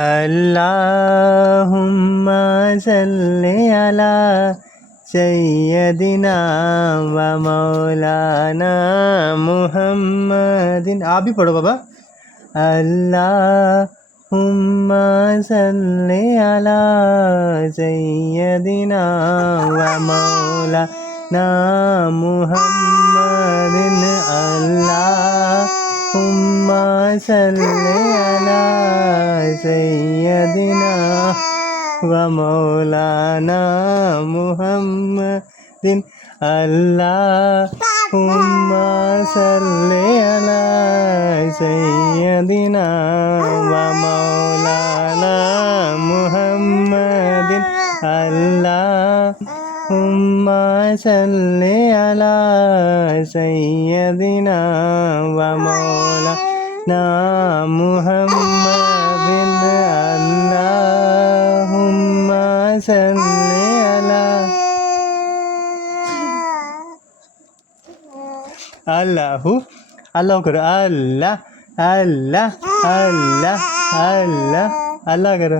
अल्लाहुम्मा सल्ली अला सय्यदिना व मौलाना मुहम्मदिन। आप भी पढ़ो बाबा। अल्लाहुम्मा सल्ली अला सय्यदिना व मौलाना मुहम्मदिन। अल्लाहुम्मा सल्ली अला सय्यदिना व मौलाना मुहम्मदिन। अल्लाहुम्मा सल्ली अला सय्यदिना व मौलाना मुहम्मदिन। अल्लाहुम्मा सल्ली अला सय्यदिना व मौलाना मुहम्मदिन। अल्लाहुम्मा सल्ली अला। अल्लाहु अल्लाह करो। अल्लाह अल्लाह अल्लाह अल्लाह अल्लाह करो।